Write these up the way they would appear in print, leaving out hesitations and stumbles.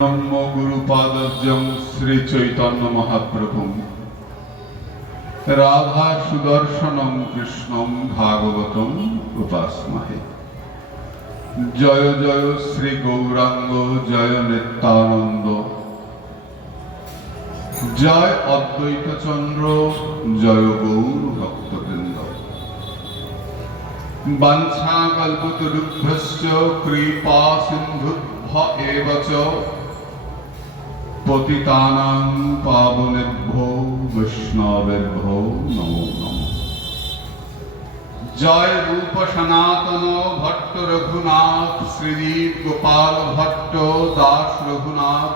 ब्रह्म गुरुपादज्यं श्री चैतन्य महाप्रभु राधा सुदर्शनं कृष्णं भागवतं उपास्महे। जय जय श्री गौरांग जय नित्यानंद जय अद्वैत चंद्र जय गौर भक्तवृंद। वाञ्छाकल्पतरुभ्यश्च कृपा सिन्धुभ्य एव च पतितानां पावनेभ्यो वैष्णवेभ्यो नमो नमः। जय रूप सनातन भट्ट रघुनाथ श्रीदीप गोपाल भट्ट दास रघुनाथ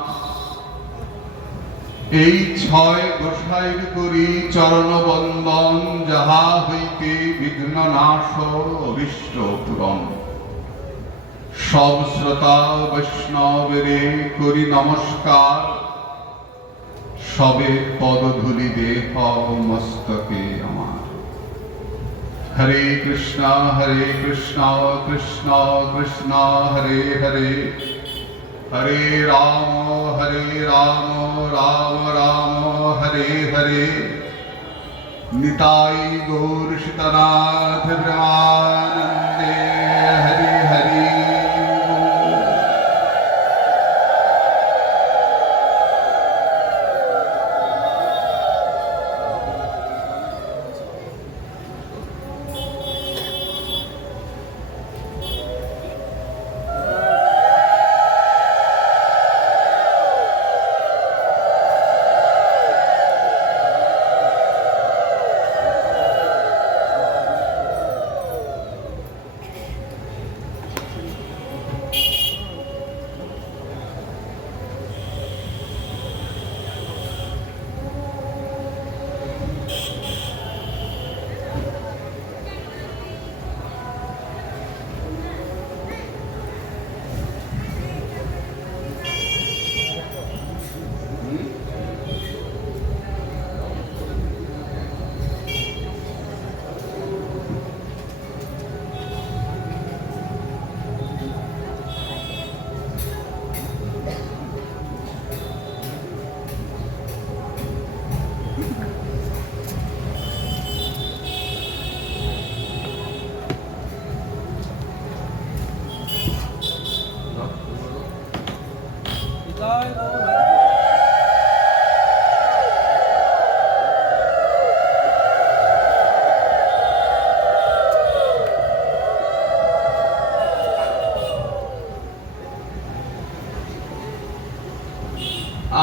এই ছয় গোসাইর করি চরণ বন্দন যাহা হইতে বিঘ্ন নাশ অভিষ্ট পূরণ। সব শ্রোতা বৈষ্ণবেরে করি নমস্কার সবে পদধূলি দেহ মস্তকে আমার। হরে কৃষ্ণ কৃষ্ণ কৃষ্ণ হরে হরে हरे राम राम राम हरे हरे। निताई गौर सीतानाथ ब्रह्मानंदे हरि हरि।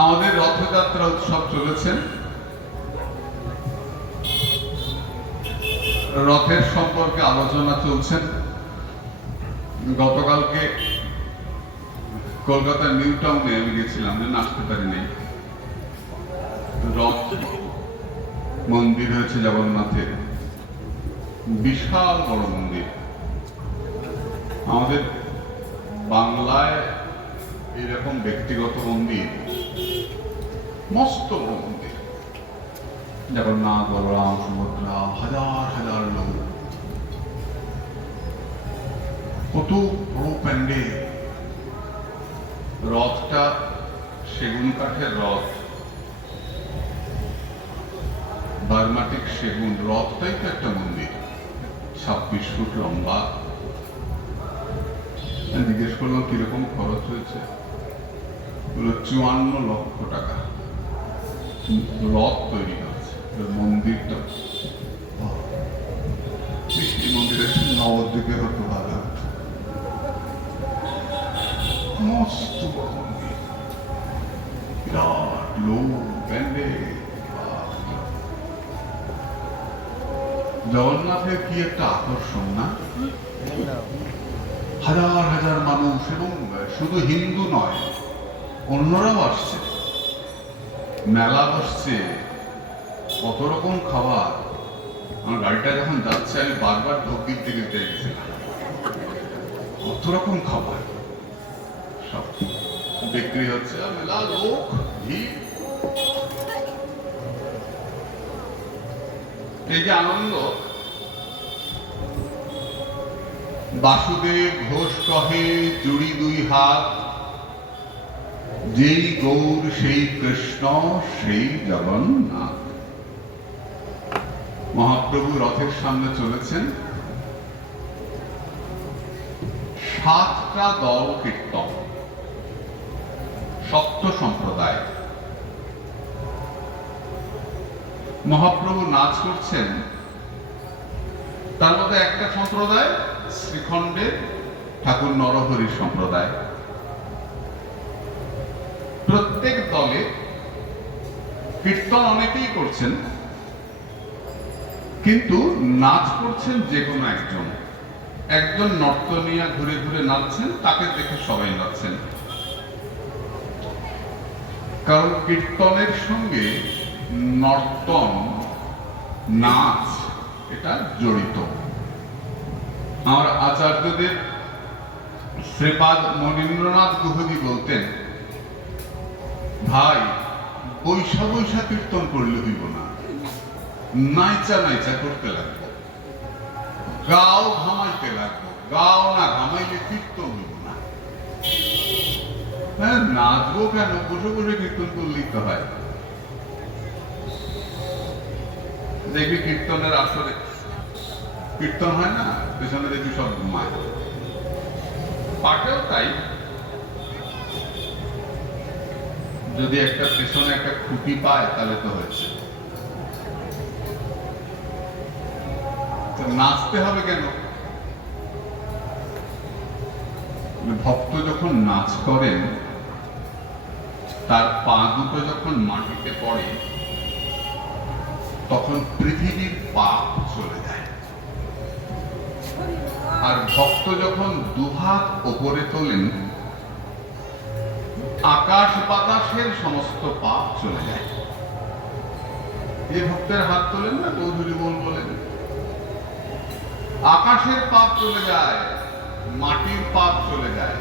আমাদের রথযাত্রা উৎসব চলেছে। রথের সম্পর্কে আলোচনা চলছেন। গতকালকে কলকাতার নিউ টাউনে আমি গেছিলাম, আসতে পারিনি। রথ মন্দির হয়েছে জগন্নাথের, বিশাল বড় মন্দির। আমাদের বাংলায় এরকম ব্যক্তিগত মন্দির মস্ত বড় মন্দির, জগন্নাথ বলরাম সুভদ্রা, হাজার হাজার লোক, কত বড় প্যান্ডেল। রথটা সেগুন কাঠের রথ, বার্মাটিক সেগুন। রথটাই তো একটা মন্দির, 26 ফুট লম্বা। জিজ্ঞেস করলাম কিরকম খরচ হয়েছে, 54 লক্ষ টাকা রথ তৈরি হচ্ছে। মন্দিরটা মন্দিরের নবদ্বীপে হতো ভালো, মস্ত বড় মন্দির, বিরাট লোক, প্যান্ডেল। জগন্নাথের কি একটা আকর্ষণ না? হাজার হাজার মানুষ, এবং শুধু হিন্দু নয়, অন্যরাও আসছে, মেলা বসছে, কত রকম খাবার। আমার গাড়িটা যখন যাচ্ছে আমি বারবার ঢোক দিতে দিতে গেছিলাম, কত রকম খাবার সব বিক্রি হচ্ছে, মেলা, লোক, ভিড়। এই যে আনন্দ, বাসুদেব ঘোষ কহে জুড়ি দুই হাত, যেই গৌর সেই কৃষ্ণ সেই জগন্নাথ। মহাপ্রভু রথের সামনে চলেছেন, 7টা দল কীর্তন, সপ্ত সম্প্রদায়। মহাপ্রভু নাচ করছেন, তার মধ্যে একটা সম্প্রদায় শ্রীখণ্ডের ঠাকুর নরহরির সম্প্রদায়। প্রত্যেক দলে কীর্তন অনেকেই করছেন, কিন্তু নাচ করছেন যে কোনো একজন। একজন নর্তনিয়া ঘুরে ঘুরে নাচছেন, তাকে দেখে সবাই নাচছেন। কারণ কীর্তনের সঙ্গে নর্তন, নাচ এটা জড়িত। আমার আচার্যদের শ্রীপাদ মনীন্দ্রনাথ গুহজি বলতেন, ভাই বৈশা বৈশা কীর্তন করলে দিব না, নাইচা নাইচা করতে লাগবো, গাও ঘামাইতে লাগবো, গাও না ঘামাইলে কীর্তন হইব না। হ্যাঁ, নাচবো কেন? বসে বসে কীর্তন করলেই তো হয়। দেখবি কীর্তনের আসরে কীর্তন হয় না, পেছনে দেখবি সব ঘুমায়। পাটেও তাই, যদি একটা পেছনে একটা খুঁটি পায় তাহলে তো হয়েছে। নাচতে হবে কেন? ভক্ত যখন নাচ করেন, তার পা দুটো যখন মাটিতে পড়ে, তখন পৃথিবীর পাপ চলে যায়। আর ভক্ত যখন দুহাত ওপরে তোলেন, আকাশ বাতাসের সমস্ত পাপ চলে যায়। এই ভক্তের হাত তোলেন না, চৌধুরী বোন বলেন, আকাশের পাপ চলে যায়, মাটির পাপ চলে যায়।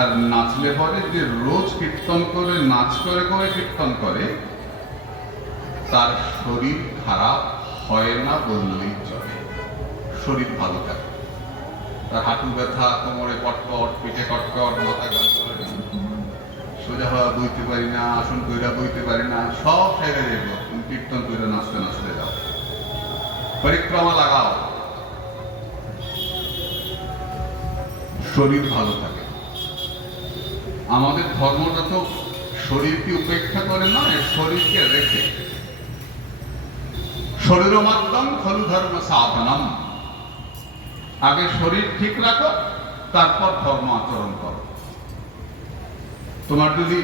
আর নাচলে পরে যে রোজ কীর্তন করে, নাচ করে করে কীর্তন করে, তার শরীর খারাপ হয় না বললেই চলে। শরীর ভালো থাকে, তার হাঁটু ব্যথা, কোমরে কটকট, পিঠে কটকট, মাথা গন্ডগোল, সোজা হওয়া বইতে পারি না, আসন কইরা বইতে পারি না, সব সেরে যাব। তুমি কীর্তন কইরা নাচতে নাচতে যাও, পরিক্রমা লাগাও, শরীর ভালো থাকে। আমাদের ধর্মটা তো শরীরকে উপেক্ষা করে নয়, শরীরকে রেখে। শরীর মাধ্যম খলু ধর্ম সাধনম। আগে শরীর ঠিক রাখো, তারপর ধর্ম আচরণ করো। তোমার যদি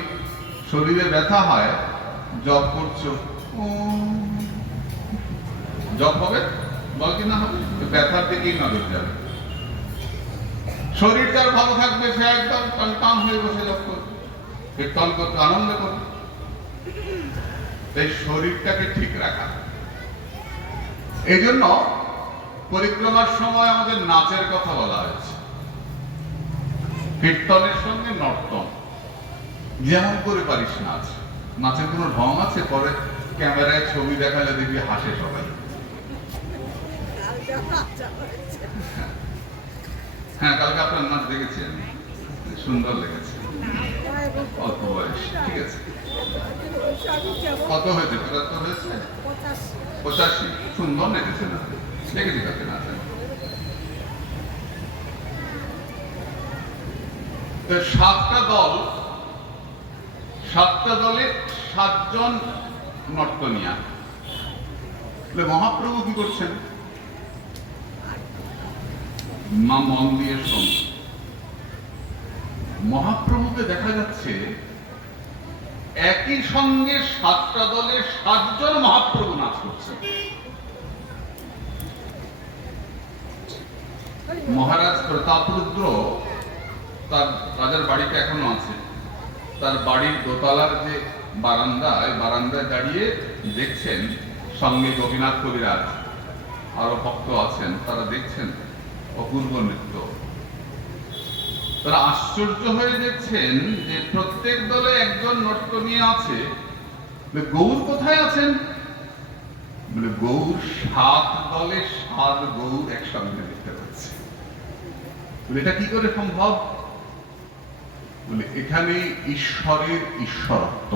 শরীরে ব্যথা হয়, জপ করছো, জপ হবে? বল কি না হবে? ব্যথার দিকেই নজর যাবে। শরীর যার ভালো থাকবে, সে একদম টান হয়ে বসে জপ করবে, কীর্তন করতে আনন্দ করবে। এই শরীরটাকে ঠিক রাখা। এই জন্য পরিক্রমার সময় আমাদের নাচের কথা বলা হয়েছে। কীর্তনের সঙ্গে নর্তন, যেমন করে পারিস নাচ। নাচের কোনো ঢং আছে? পরে ক্যামেরায় ছবি দেখালে দেখবি হাসে সবাই। হ্যাঁ, কালকে আপনার নাচ দেখেছি আমি, সুন্দর লেগেছে। অল্প বয়স, ঠিক আছে। কত হয়েছে? ৭৫ হয়েছে? ৮৫। সুন্দর নেচেছেন আপনি, দেখেছি কালকে নাচ। তো 7টা দল, 7টা দলে 7 জন নর্তনিয়া। মহাপ্রভু কি করছেন? মা মন দিয়ে শোন। মহাপ্রভুকে দেখা যাচ্ছে একই সঙ্গে 7টা দলে 7 জন মহাপ্রভু নাচ করছেন। মহারাজ প্রতাপরুদ্র, তার রাজার বাড়িটা এখনো আছে, তার বাড়ির দোতলার যে বারান্দা, এই বারান্দায় দাঁড়িয়ে দেখছেন, সঙ্গে গোপীনাথ কবিরাজ আরো ভক্ত আছেন, তারা দেখছেন অপূর্ব নৃত্য। তারা আশ্চর্য হয়ে দেখছেন যে প্রত্যেক দলে একজন নর্তনী আছে। গৌর কোথায় আছেন? বলে গৌর 7 দলে 7 গৌর একসঙ্গে দেখতে পাচ্ছে। এটা কি করে সম্ভব? বলে এখানেই ঈশ্বরের ঈশ্বরত্ব,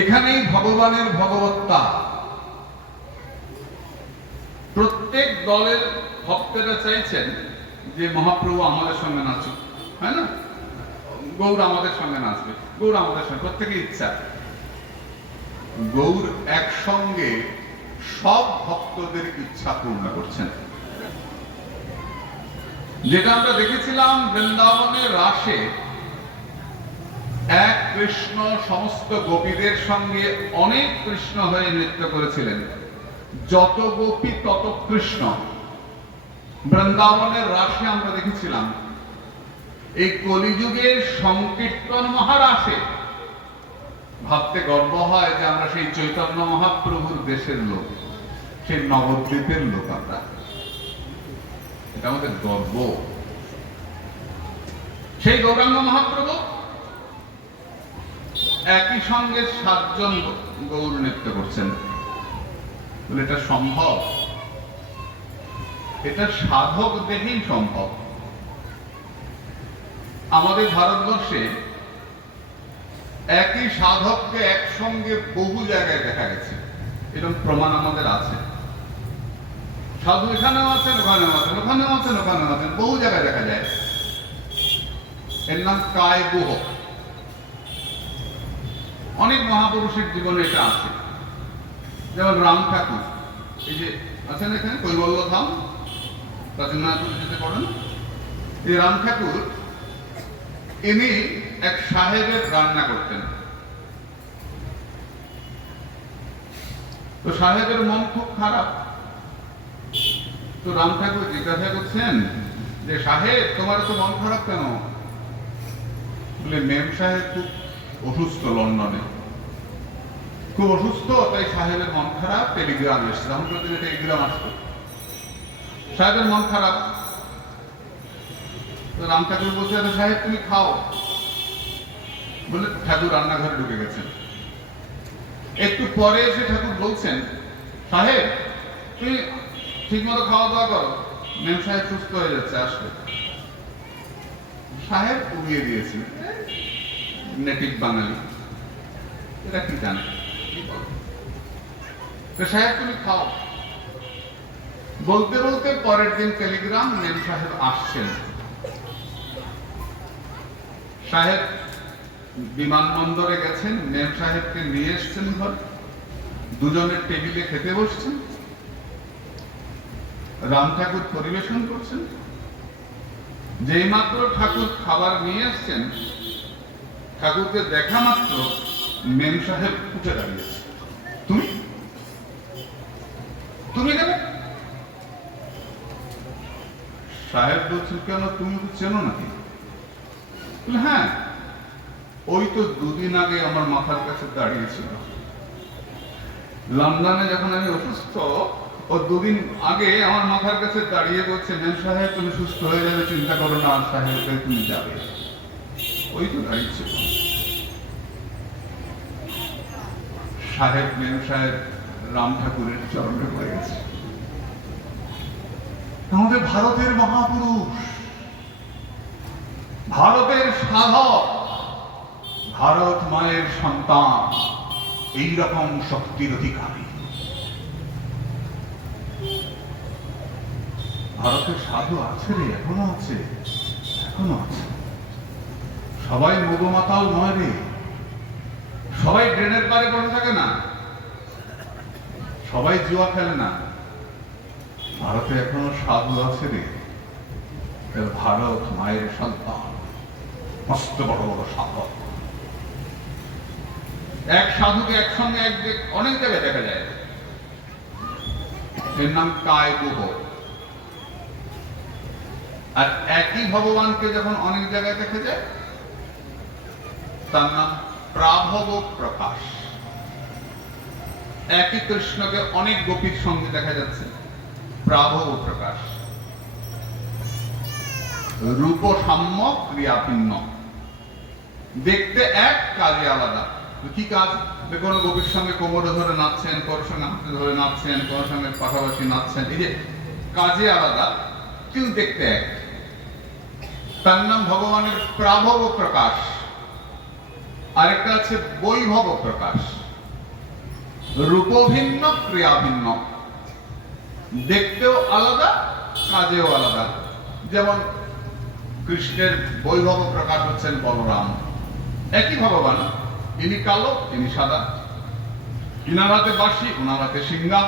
এখানেই ভগবানের ভগবত্তা। প্রত্যেক দলের ভক্তেরা চাইছেন যে মহাপ্রভু আমাদের সঙ্গে নাচুক, হয় না? গৌর আমাদের সঙ্গে নাচবে, গৌর আমাদের সঙ্গে, প্রত্যেকের ইচ্ছা। গৌর একসঙ্গে সব ভক্তদের ইচ্ছা পূর্ণ করছেন। যেটা আমরা দেখেছিলাম বৃন্দাবনের রাসে, এক কৃষ্ণ সমস্ত গোপীদের সঙ্গে অনেক কৃষ্ণ হয়ে নৃত্য করেছিলেন। যত গোপী তত কৃষ্ণ। বৃন্দাবনের রাসে আমরা দেখেছিলাম। এই কলিযুগের সংকীর্তন মহারাসে ভাবতে গর্ব হয় যে আমরা সেই চৈতন্য মহাপ্রভুর দেশের লোক, সেই নবদ্বীপের লোক। আমরা, এটা আমাদের গর্ব। সেই গৌরাঙ্গ মহাপ্রভু একই সঙ্গে 7 জন গৌর নৃত্য করছেন। বলে এটা সম্ভব? এটা সাধক দেখেই সম্ভব। আমাদের ভারতবর্ষে একই সাধককে একসঙ্গে বহু জায়গায় দেখা গেছে, এরকম প্রমাণ আমাদের আছে। সাধু এখানেও আছেন, ওখানেও আছেন, ওখানেও আছেন, ওখানেও আছেন, বহু জায়গায় দেখা যায়। এর নাম কায় গুহ। অনেক মহাপুরুষের জীবনে এটা আছে। যেমন রাম ঠাকুর, এই যে আছেন এখানে কৈবল্য ধাম, রাজেন্দ্রনাথপুর যেতে পড়েন। এই রাম ঠাকুর ইনি এক সাহেবের রান্না করতেন। তো সাহেবের মন খুব খারাপ। তো রাম ঠাকুর জিজ্ঞাসা করছেন যে সাহেব, তোমার তো মন খারাপ কেন? বলে মেম সাহেব খুব অসুস্থ, লন্ডনে খুব অসুস্থ, তাই সাহেবের মন খারাপ, টেলিগ্রাম এসছে। তখন প্রতিদিন টেলিগ্রাম আসতো, সাহেবের মন খারাপ। তো রাম ঠাকুর বলছে, সাহেব তুমি খাও। বলে ঠাকুর রান্নাঘরে ঢুকে গেছেন। একটু পরে এসে ঠাকুর বলছেন, সাহেব তুমি ঠিক মতো খাওয়া দাওয়া করো, মেম সাহেব সুস্থ হয়ে যাচ্ছে, আসবে। সাহেব উড়িয়ে দিয়েছেন, নেটিভ বাঙালি, এটা কি জানে, সাহেব তুমি খাও। বলতে বলতে পরের দিন টেলিগ্রাম, মেম সাহেব আসছেন। সাহেব বিমানবন্দরে গেছেন, মেম সাহেবকে নিয়ে এসছেন ঘর, দুজনের টেবিলে খেতে বসছেন। রাম ঠাকুর পরিবেশন করছেন। যেই মাত্র ঠাকুর খাবার নিয়ে আসছেন, ঠাকুরকে দেখা মাত্র মেম সাহেব উঠে দাঁড়িয়েছে। তুমি তুমি কেন? সাহেব বলছেন, কেন তুমি চেনো নাকি? হ্যাঁ, ওই তো 2 দিন আগে আমার মাথার কাছে দাঁড়িয়েছিল লন্ডনে, যখন আমি অসুস্থ। ও 2 দিন আগে আমার মাথার কাছে দাঁড়িয়ে বলছে, মেম সাহেব তুমি সুস্থ হয়ে যাবে, চিন্তা করো না, সাহেব তুমি যাবে। ওই তো দাঁড়িয়েছিল। সাহেব, মেম সাহেব রাম ঠাকুরের চরণে পড়ে গেছে। আমাদের ভারতের মহাপুরুষ, ভারতের সাধক, ভারত মায়ের সন্তান, এইরকম শক্তির অধিকারী। ভারতের সাধু আছে রে, এখনো আছে, এখনো আছে। সবাই মধুমাতাল নয় রে, সবাই ড্রেনের পারে বসে থাকে না, সবাই জুয়া খেলে না। ভারতে এখনো সাধু আছে রে। ভারত মায়ের সন্তান, মস্ত বড় বড় সাধক। এক সাধুকে একসঙ্গে অনেক জায়গায় দেখা যায়। এর নাম কায় গুহ। আর একই ভগবানকে যখন অনেক জায়গায় দেখা যায়, তার নাম প্রাভব প্রকাশ। একই কৃষ্ণকে অনেক গোপীর সঙ্গে দেখা যাচ্ছে, প্রাভব প্রকাশ। রূপ সাম্য, ক্রিয়া ভিন্ন, দেখতে এক, কাজে আলাদা। কি কাজ? কোনো গোপীর সঙ্গে কোমরে ধরে নাচছেন, কারোর সঙ্গে হাতে ধরে নাচছেন, কারোর সঙ্গে পাশাপাশি নাচছেন। এই যে কাজে আলাদা, কিন্তু দেখতে এক। তার নাম ভগবানের প্রাভব প্রকাশ, আরেকটা আছে বৈভব প্রকাশ। রূপ ভিন্ন, ক্রিয়া ভিন্ন, দেখতেও আলাদা, কাজেও আলাদা। যেমন কৃষ্ণের বৈভব প্রকাশ হচ্ছেন বলরাম, একই ভগবান, ইনি কালো ইনি সাদা, ইনার হাতে বাঁশি ওনার হাতে সিংহা,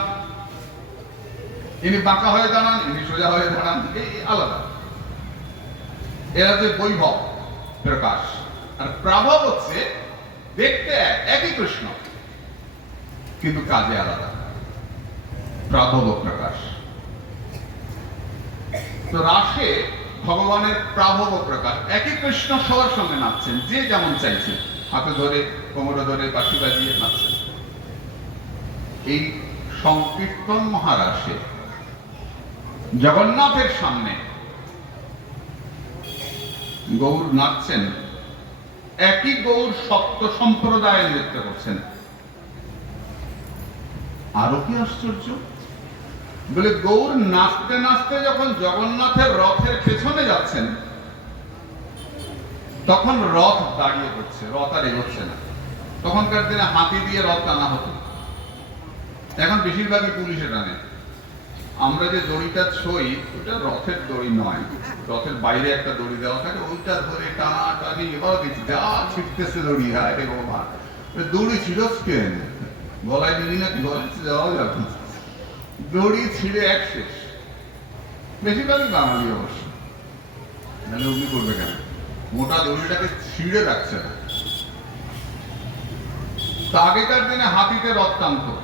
ইনি বাঁকা হয়ে দাঁড়ান ইনি সোজা হয়ে দাঁড়ান, এই আলাদা। এরা যে বৈভব প্রকাশ, আর প্রাভব হচ্ছে দেখতে একই কৃষ্ণ কিন্তু কাজে আলাদা, প্রাভব প্রকাশ। তো রাসে ভগবানের প্রাভব প্রকাশ, একই কৃষ্ণ সবার সঙ্গে নাচছেন, যে যেমন চাইছে, হাতে ধরে কোমরে ধরে বাঁশি বাজিয়ে নাচছেন। এই সংকীর্তন মহারাসে জগন্নাথের সামনে গৌর নাচছেন, একই গৌর সপ্ত সম্প্রদায় নৃত্য করছেন। আরো কি আশ্চর্য, বলে গৌর নাচতে নাচতে যখন জগন্নাথের রথের পেছনে যাচ্ছেন তখন রথ দাঁড়িয়ে পড়ছে, রথ আর এগোচ্ছে না। তখনকার দিনে হাতি দিয়ে রথ টানা হতো, এখন বেশিরভাগই পুলিশে টানে। আমরা যে দড়িটা ছই ওটা রথের দড়ি নয়, রথের বাইরে একটা দড়ি দেওয়া থাকে, ওইটা ধরে টানা টানি। এবার দেখছি যা ছিটতেছে দড়ি, হায় রে বাবা, দড়ি ছিল কেন গলায় দিবি নাকি, গলায় যাওয়া যাবে, দড়ি ছিঁড়ে এক শেষ। বেশিরভাগই বাঙালি অবশ্য, নাহলে উনি করবে কেন, মোটা দড়িটাকে ছিঁড়ে রাখছে না। তো আগেকার দিনে হাতিতে রথ টানতো,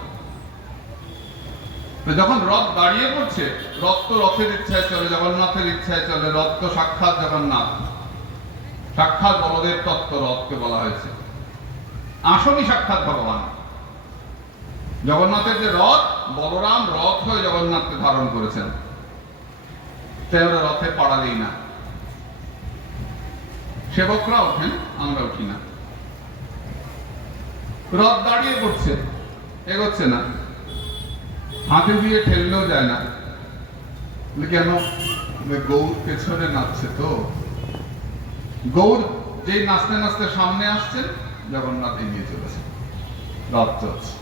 যখন রথ দাঁড়িয়ে পড়ছে, রথ তো রথের ইচ্ছায় চলে, জগন্নাথের ইচ্ছায় চলে। রথ তো সাক্ষাৎ জগন্নাথ, সাক্ষাৎ বলদেব তত্ত্ব রথকে বলা হয়েছে, আসনই সাক্ষাৎ ভগবান। জগন্নাথের যে রথ, বলরাম রথ হয়ে জগন্নাথকে ধারণ করেছেন, তাই আমরা রথে পাড়া দিই না। সেবকরা ওঠেন, আমরা উঠি না। রথ দাঁড়িয়ে পড়ছে, এগোচ্ছে না, হাতে দিয়ে ঠেললেও যায় না। কেন, গৌর পেছনে নাচছে। তো গৌর যেই নাচতে নাচতে সামনে আসছেন, জগন্নাথ এগিয়ে চলেছে, রথ চলছে।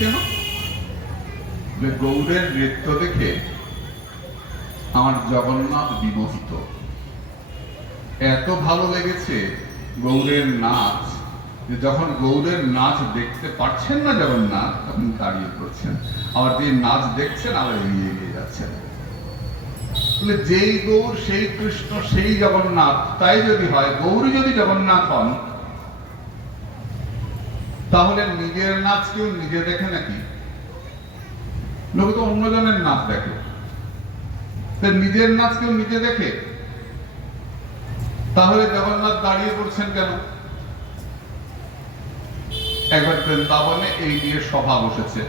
কেন, গৌরের নৃত্য দেখে আমার জগন্নাথ বিমোহিত, এত ভালো লেগেছে গৌরের নাচ, যখন গৌরের নাচ দেখতে পাচ্ছেন না জগন্নাথ, তখন দাঁড়িয়ে পড়ছেন, আবার যে নাচ দেখছেন আবার এগিয়ে এগিয়ে যাচ্ছেন। যেই গৌর সেই কৃষ্ণ সেই জগন্নাথ। তাই যদি হয়, গৌরী যদি জগন্নাথ হন, তাহলে নিজের নাচ কেউ নিজে দেখে নাকি? লোক তো অন্যজনের নাচ দেখে, নিজের নাচ কেউ নিজে দেখে? তাহলে জগন্নাথ দাঁড়িয়ে পড়ছেন কেন? একবার বৃন্দাবনে এই নিয়ে সভা বসেছে,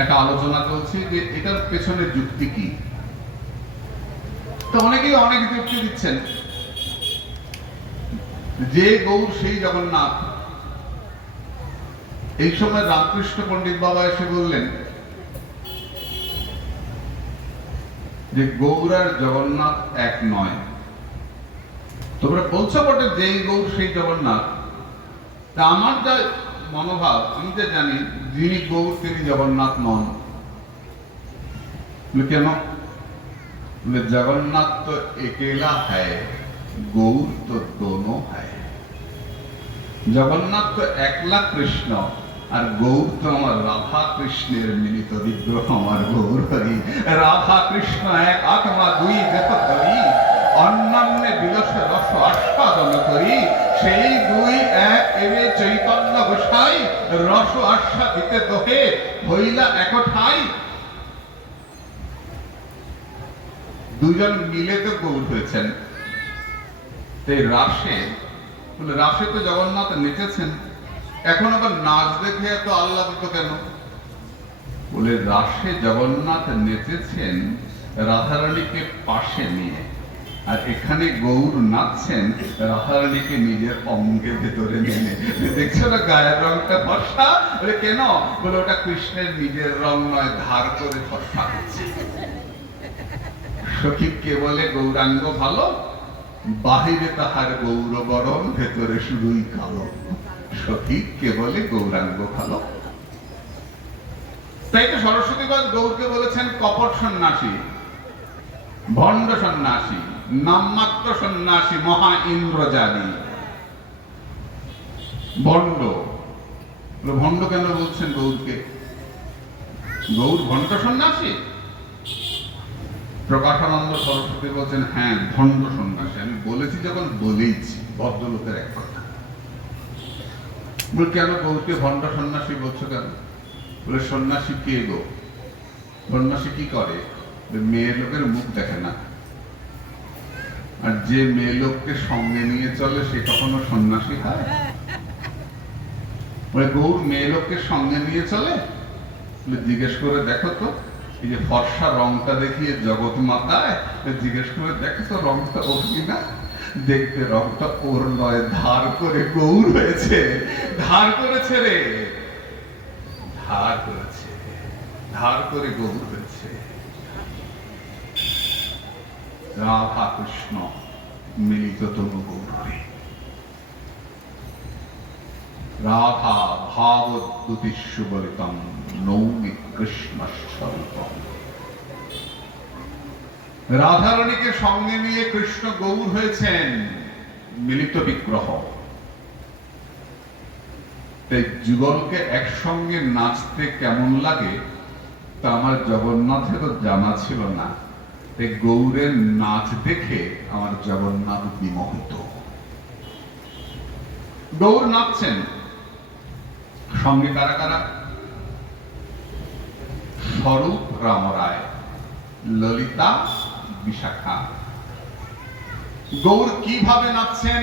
একটা আলোচনা চলছে যে এটার পেছনে যুক্তি কি। তো অনেকেই অনেক যুক্তি দিচ্ছেন, যে গৌর সেই জগন্নাথ। এই সময় রামকৃষ্ণ পণ্ডিত বাবা এসে বললেন যে গৌর আর জগন্নাথ এক নয়। তোমরা বলছো বটে যেই গৌর সেই জগন্নাথ, তা আমার যা মনোভাব, আমি যা জানি, যিনি গৌর তিনি জগন্নাথ নন। কেন? জগন্নাথ তো একেলা হ্যায়, গৌর তো দোনো হ্যায়। জগন্নাথ তো একলা কৃষ্ণ, আর গৌর তো আমার রাধা কৃষ্ণের মিলিত বিগ্রহ, আমার গৌর হরি। রাধা কৃষ্ণ এক আত্মা দুই দেহ ধরি, অন্যান্যে বিলস রস আস্বাদন করি। সেই দুই এক এবে চৈতন্য গোসাই, রস আস্বাদিতে দোহে হইলা একঠাই। দুজন মিলে তো গৌর হয়েছেন। রাসে, বলে রাসে তো জগন্নাথ নেচেছেন, এখন আবার নাচ দেখে এত আহ্লাদিত কেন? বলে রাসে জগন্নাথ নেচেছেন রাধারানীকে পাশে নিয়ে, আর এখানে গৌর নাচছেন রাধারানীকে নিজের অঙ্গের ভেতরে নিয়ে। দেখছো না গায়ের রংটা ফর্সা? বলে কেন? বলে ওটা কৃষ্ণের নিজের রং নয়, ধার করে ফর্সা হচ্ছে। সখী কে বলে গৌরাঙ্গ ভালো, বাহিরে তাহার গৌরবরণ, ভেতরে শুধুই কালো। সখী কে বলে গৌরাঙ্গ ভালো। তাই তো সরস্বতীবাদ গৌরকে বলেছেন কপট সন্ন্যাসী, ভণ্ড সন্ন্যাসী, নামমাত্র সন্ন্যাসী, মহা ইন্দ্রজালী। ভণ্ড, ভণ্ড কেন বলছেন গৌরকে? গৌর ভণ্ড সন্ন্যাসী? প্রকাশানন্দ সরস্বতী বলছেন হ্যাঁ ভণ্ড সন্ন্যাসী। আমি বলেছি যখন বলেইছি, ভদ্রলোকের এক কথা। বলে কেন গৌরকে ভণ্ড সন্ন্যাসী বলছো কেন? বলে সন্ন্যাসী কে গো? সন্ন্যাসী কি করে? মেয়ে লোকের মুখ দেখে না, আর যে মেয়ে লোককে সঙ্গে নিয়ে চলে সে কখনো সন্ন্যাসী হয়? বলে গৌর মেয়ে লোককে সঙ্গে নিয়ে চলে? জিজ্ঞেস করে দেখো তো, এই যে ফর্সা রংটা দেখিয়ে জগৎ মাতায়, জিজ্ঞেস করে দেখো তো রংটা ওর কিনা। দেখতে রংটা ওর নয়, ধার করে গৌর হয়েছে। ধার করেছে রে, ধার করেছে, ধার করে গৌর হয়েছে। রাধা কৃষ্ণ মিলিত তনু গৌরে, রাধা ভাবদ্যুতিষ্য বলিতম নৌমি কৃষ্ণ স্বরূপম। রাধারানীকে সঙ্গে নিয়ে কৃষ্ণ গৌর হয়েছেন, মিলিত বিগ্রহ। তাই যুগলকে একসঙ্গে নাচতে কেমন লাগে তা আমার জগন্নাথের তো জানা ছিল না। তাই গৌরের নাচ দেখে আমার জগন্নাথ বিমোহিত। গৌর নাচছেন, সঙ্গে কারা কারা? স্বরূপ রামরায়, ললিতা, বিশাখা। গৌর কিভাবে নাচছেন?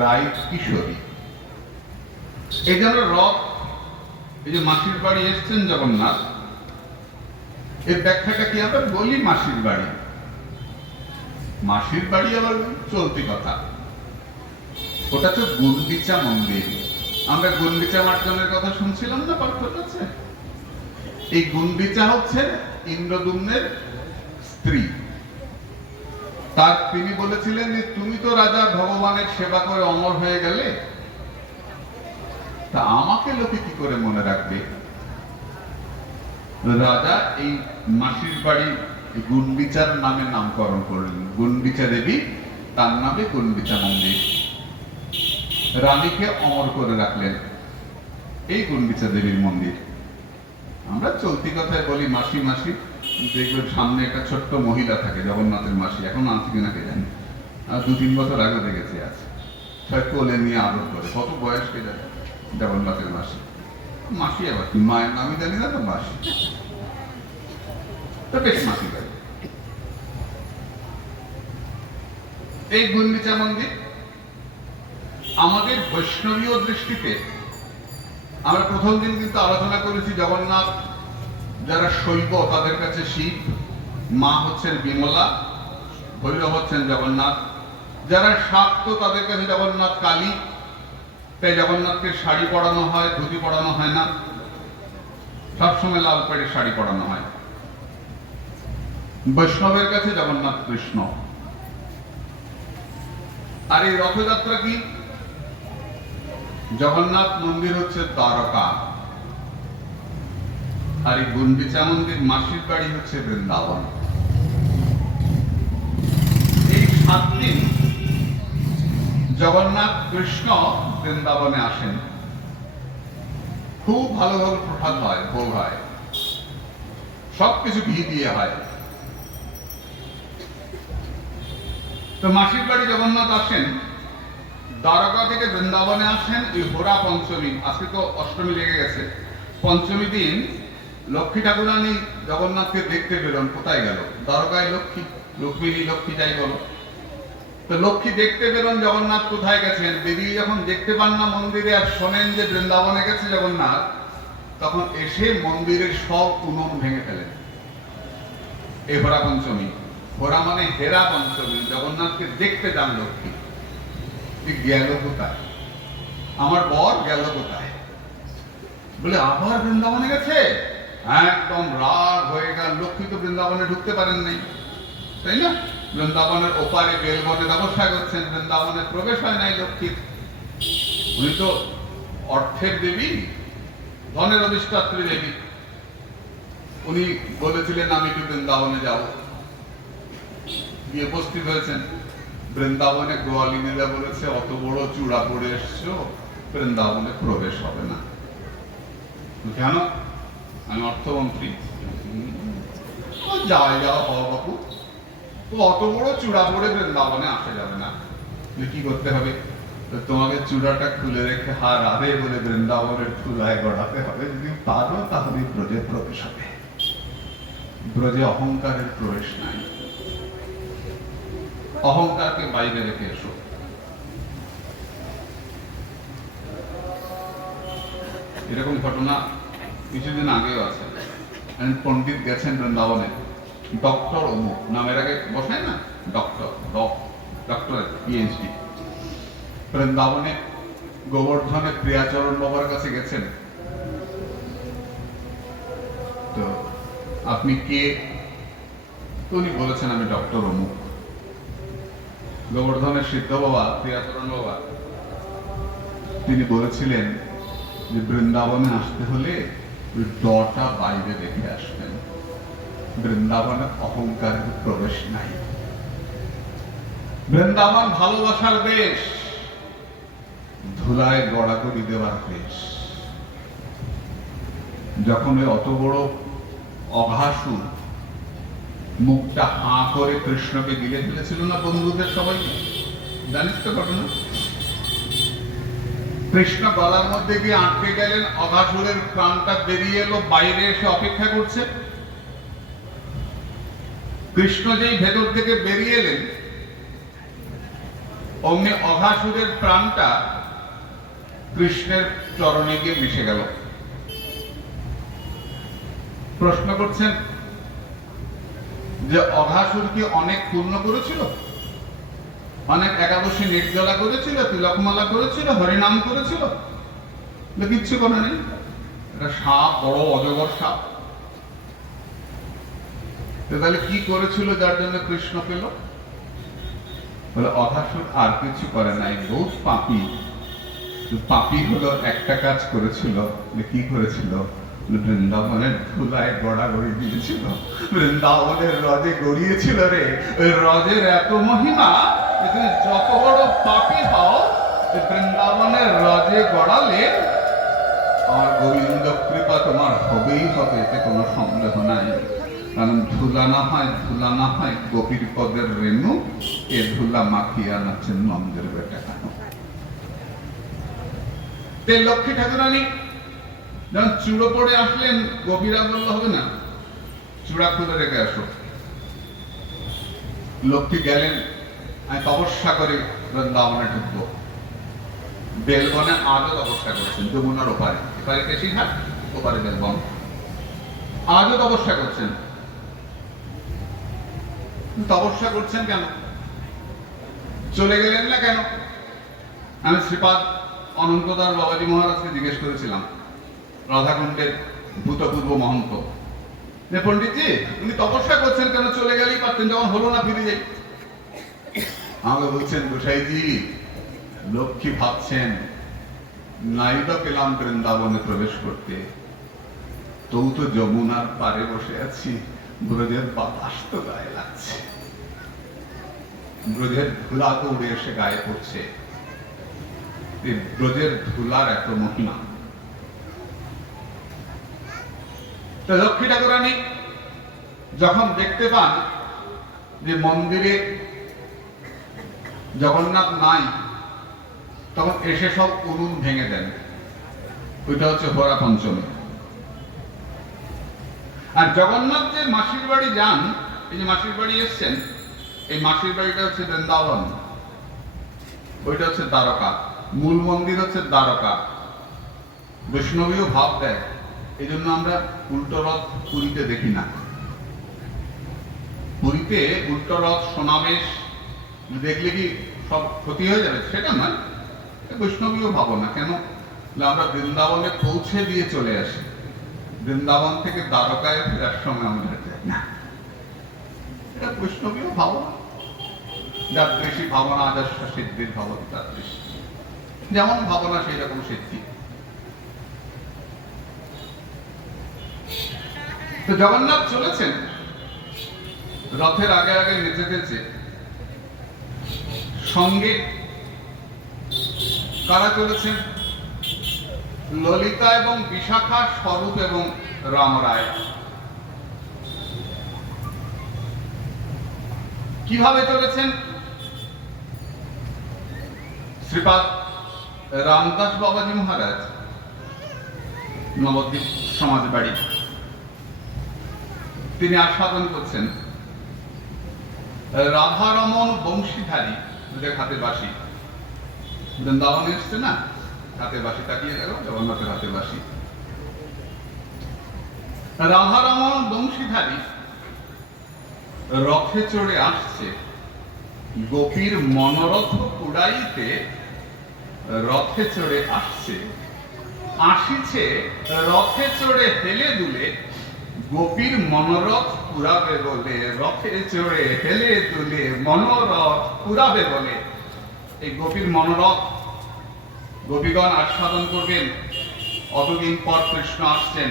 রায় কিশোরী। এই যেন রথ, এই যে মাসির বাড়ি এসছেন জগন্নাথ, এর ব্যাখ্যাটা কি? আবার বলি মাসির বাড়ি, মাসির বাড়ি আবার চলতি কথা। ওটা তো গুন্ডিচা মন্দির। আমরা গুন্ডিচা মার্জনের কথা শুনছিলাম না পার্থক্য? এই গুন্ডিচা হচ্ছে ইন্দ্রদ্যুম্নের স্ত্রী। তার তিনি বলেছিলেন যে তুমি তো রাজা ভগবানের সেবা করে অমর হয়ে গেলে, তা আমাকে লোকে কি করে মনে রাখবে? রাজা এই মাসির বাড়ি গুন্ডিচার নামে নামকরণ করলেন। গুন্ডিচা দেবী, তার নামে গুন্ডিচা মন্দির। রানীকে অমর করে রাখলেন, এই গুন্ডিচা দেবীর মন্দির। আমরা চলতি কথায় বলি মাসি মাসি। দেখবেন সামনে একটা ছোট্ট মহিলা থাকে, জগন্নাথের মাসি। এখন আছে কিনা কে জানি, আর 2-3 বছর আগে দেখেছি আছে। সবাই কোলে নিয়ে আদর করে। কত বয়স কে জানে? জগন্নাথের মাসি। মাসি আবার কি, মায়ের নামই জানি না তো মাসি। তো বেশ মাসি বাড়ি। এই গুন্ডিচা মন্দির আমাদের বৈষ্ণবীয় দৃষ্টিতে, আমরা প্রথম দিন কিন্তু আলোচনা করেছি জগন্নাথ যারা শৈব তাদের কাছে শিব, মা হচ্ছেন বিমলা, ভৈরব হচ্ছেন জগন্নাথ। যারা শাক্ত তাদের কাছে জগন্নাথ কালী। তাই জগন্নাথকে শাড়ি পরানো হয়, ধুতি পরানো হয় না, সবসময় লাল পেড়ে শাড়ি পরানো হয়। বৈষ্ণবের কাছে জগন্নাথ কৃষ্ণ। আর এই রথযাত্রা কি? জগন্নাথ মন্দির হচ্ছে দ্বারকা, আর এই গুন্ডিচা মন্দির মাসির বাড়ি হচ্ছে বৃন্দাবন। এই 7 দিন জগন্নাথ কৃষ্ণ বৃন্দাবনে আসেন। খুব ভালো ভালো প্রসাদ হয়, ভোগ হয়, সবকিছু ঘি দিয়ে হয়। তো মাসির বাড়ি জগন্নাথ আসেন, দ্বারকা থেকে বৃন্দাবনে আসেন এই হোরা পঞ্চমী। আজকে তো অষ্টমী লেগে গেছে। পঞ্চমী দিন লক্ষ্মী ঠাকুরানী জগন্নাথকে দেখতে বেরোন। কোথায় গেল? দ্বারকায় লক্ষ্মী, রুক্মিণী লক্ষ্মী যাই বলো। তো লক্ষ্মী দেখতে বেরোন জগন্নাথ কোথায় গেছেন। বেরিয়ে যখন দেখতে পান না মন্দিরে, আর শোনেন যে বৃন্দাবনে গেছে জগন্নাথ, তখন এসে মন্দিরের সব উনুন ভেঙে ফেলেন। এই হোরা পঞ্চমী। হোরা মানে হেরা পঞ্চমী। জগন্নাথকে দেখতে যান লক্ষ্মী। গেল কোথায়? আমার বর গেল কোথায়? বলে আবার বৃন্দাবনে গেছে। একদম রাগ হয়ে গেল। লক্ষ্মী তো বৃন্দাবনে ঢুকতে পারেন নাই, তাই না? বৃন্দাবনের ওপারে বেলবনে তপস্যা করছেন, বৃন্দাবনে প্রবেশ হয় নাই লক্ষ্মীর। উনি তো অর্থের দেবী, ধনের অধিষ্ঠাত্রী দেবী। উনি বলেছিলেন আমি একটু বৃন্দাবনে যাব, গিয়ে উপস্থিত হয়েছেন। বৃন্দাবনে গোয়ালিনীরা বলেছে অত বড় চূড়া পড়ে এসছো, বৃন্দাবনে প্রবেশ হবে না। কেন? আমি অর্থমন্ত্রী। যাওয়া যাওয়া হওয়া বাপু, অত বড় চূড়া পড়ে বৃন্দাবনে আসা যাবে না। কি করতে হবে? তোমাকে চূড়াটা খুলে রেখে হার আরে বলে বৃন্দাবনের চূড়ায় গড়াতে হবে। যদি পারো তাহলে ব্রজে প্রবেশ হবে। ব্রজে অহংকারের প্রবেশ নাই, অহংকারকে বাইরে রেখে এসো। এরকম ঘটনা কিছুদিন আগেও আছে। পণ্ডিত গেছেন বৃন্দাবনে, ডক্টর অমুক নামের আগে বসায় না, ডক্টর পিএইচডি। বৃন্দাবনে গোবর্ধনের প্রিয়াচরণ বাবার কাছে গেছেন। তো আপনি কে? উনি বলেছেন আমি ডক্টর অমুক। গোবর্ধনের সিদ্ধ বাবা, প্রিয়াচরণ বাবা, তিনি বলেছিলেন যে বৃন্দাবনে আসতে হলে ওই ডটা বাইরে রেখে আসবেন। বৃন্দাবনে অহংকারের প্রবেশ নাই। বৃন্দাবন ভালোবাসার দেশ, ধুলায় গড়াগড়ি দেওয়ার দেশ। যখন ওই অত বড় অঘাসুর মুখটা হাঁ করে কৃষ্ণকে গিলে ফেলেছিল না বন্ধুদের সবাই, জানিস তো ঘটনা? কৃষ্ণ গলার মধ্যে গিয়ে আটকে গেলেন, অঘাসুরের প্রাণটা বেরিয়ে এলো, বাইরে এসে অপেক্ষা করছে। কৃষ্ণ যেই ভেতর থেকে বেরিয়ে এলেন, অমনি অঘাসুরের প্রাণটা কৃষ্ণের চরণে গিয়ে মিশে গেল। প্রশ্ন করছেন যে অঘাসুর কি অনেক পূর্ণ করেছিল? অনেক একাদশী নির্জলা করেছিল, তিলকমালা করেছিল, হরিনাম করেছিল? কিচ্ছু করে নেই। এটা সাপ, বড় অজগর সাপ। তাহলে কি করেছিল যার জন্য কৃষ্ণ পেল? বলে অঘাসুর আর কিছু করে নাই, বহুত পাপী। পাপী হলো একটা কাজ করেছিল। কি করেছিল? বৃন্দাবনের ধুলায় গড়াগড়ি দিয়েছিল, বৃন্দাবনের রজে গড়িয়েছিল রে। ওই রজের এত মহিমা, তুমি যত বড় পাপী হও, বৃন্দাবনের রজে গড়ালে আমার গোবিন্দ কৃপা তোমার হবেই হবে, এতে কোনো সন্দেহ নাই। কারণ ধুলা না হয় গোপীর পদের রেণু, এ ধুলা মাখিয়া নাচেন নন্দের বেটা। লক্ষ্মী ঠাকুরানী যখন চূড়ো পড়ে আসলেন, গোপীরা বলল হবে না, চূড়া খুলে রেখে আসো। লক্ষ্মী গেলেন, আমি তপস্যা করে বৃন্দাবনে ঢুকবো। বেলবনে আজও তপস্যা করছেন, যমুনার ওপারে। এপারে কেশিঘাট, ওপারে বেলবন। আজও তপস্যা করছেন। তপস্যা করছেন কেন? চলে গেলেন না কেন? আমি শ্রীপাদ অনন্তদার বাবাজি মহারাজকে জিজ্ঞেস করেছিলাম, রাধাকুণ্ডের ভূতপূর্ব মহন্ত, যে পণ্ডিতজি উনি তপস্যা করছেন কেন, চলে গেলেই পারতেন, যখন হলো না ফিরে যাই। আমাকে বলছেন, গোসাইজি লক্ষ্মী ভাবছেন নাই তো পেলাম বৃন্দাবনে প্রবেশ করতে, তবু তো যমুনার পারে বসে আছি, ব্রজের বাতাস তো গায়ে লাগছে, ব্রজের ধুলা তো উড়ে এসে গায়ে পড়ছে। ব্রজের ধুলার এত মহিমা। লক্ষ্মী ঠাকুরানী যখন দেখতে পান যে মন্দিরে জগন্নাথ নাই, তখন এসে সব উনুন ভেঙে দেন। ওইটা হচ্ছে হোরা পঞ্চমী। আর জগন্নাথ যে মাসির বাড়ি যান, এই যে মাসির বাড়ি এসছেন, এই মাসির বাড়িটা হচ্ছে বৃন্দাবন, ওইটা হচ্ছে দ্বারকা। মূল মন্দির হচ্ছে দ্বারকা। বৈষ্ণবীয় ভাব দেয়, এই জন্য আমরা উল্টো রথ পুরীতে দেখি না। পুরীতে উল্টো রথ সমাবেশ দেখলে কি সব ক্ষতি হয়ে যাবে? সেটা নয়, বৈষ্ণবীয় ভাবনা। কেন? আমরা বৃন্দাবনে পৌঁছে দিয়ে চলে আসি। বৃন্দাবন থেকে দ্বারকায় ফেরার সময় আমরা যাই না। এটা বৈষ্ণবীয় ভাবনা, যাদৃশী ভাবনা আদর্শ সিদ্ধির ভাবনা, তাদৃশী যেমন ভাবনা সেই রকম সিদ্ধি। তো জগন্নাথ চলেছেন রথের আগে আগে নেচে নেচে, সঙ্গে কারা চলেছেন? ললিতা এবং বিশাখা, স্বরূপ এবং রামরায়। কিভাবে চলেছেন? শ্রীপাদ রামদাস বাবাজি মহারাজ, নবদ্বীপ সমাজ বাড়ি, তিনি আস্বাদন করছেন রাধারমন বংশীধারী, হাতে বাঁশি, বৃন্দাবনে এসছে না, হাতে বাঁশি, তাকিয়ে গেল জগন্নাথের হাতে বাঁশি। রাধারমন বংশীধারী রথে চড়ে আসছে, গোপীর মনোরথ কুড়াইতে রথে চড়ে আসছে, আসিছে রথে চড়ে হেলে দুলে, গোপীর মনোরথ পুরাবে বলে, রথে চড়ে হেলে দুলে মনোরথ পুরাবে বলে। এই গোপীর মনোরথ গোপীগণ আস্বাদন করবেন। অতদিন পর কৃষ্ণ আসছেন,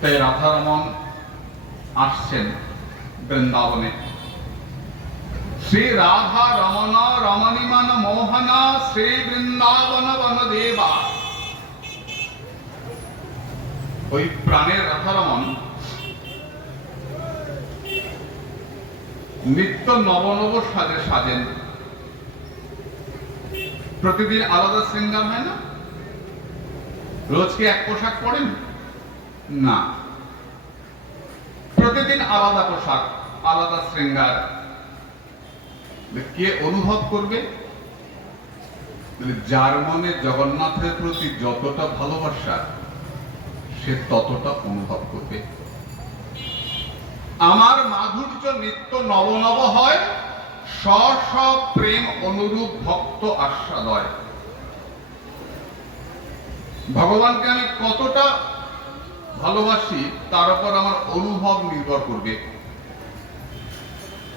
তাই রাধারমন আসছেন বৃন্দাবনে। শ্রী রাধা রমণ রমণীমান মোহনা শ্রী বৃন্দাবন বন দেবা। ওই প্রাণের রাধারমণ নিত্য নব নব সাজে সাজেন। প্রতিদিন আলাদা শৃঙ্গার হয় না? রোজ কি এক পোশাক পরেন না, প্রতিদিন আলাদা পোশাক, আলাদা শৃঙ্গার। কে অনুভব করবে? যার মনে জগন্নাথের প্রতি যতটা ভালোবাসা, সে ততটা অনুভব করবে। আমার মাধুর্য নিত্য নব নব হয়, স্ব স্ব প্রেম অনুরূপ ভক্ত আস্বাদয়। ভগবানকে আমি কতটা ভালোবাসি তার উপর আমার অনুভব নির্ভর করবে।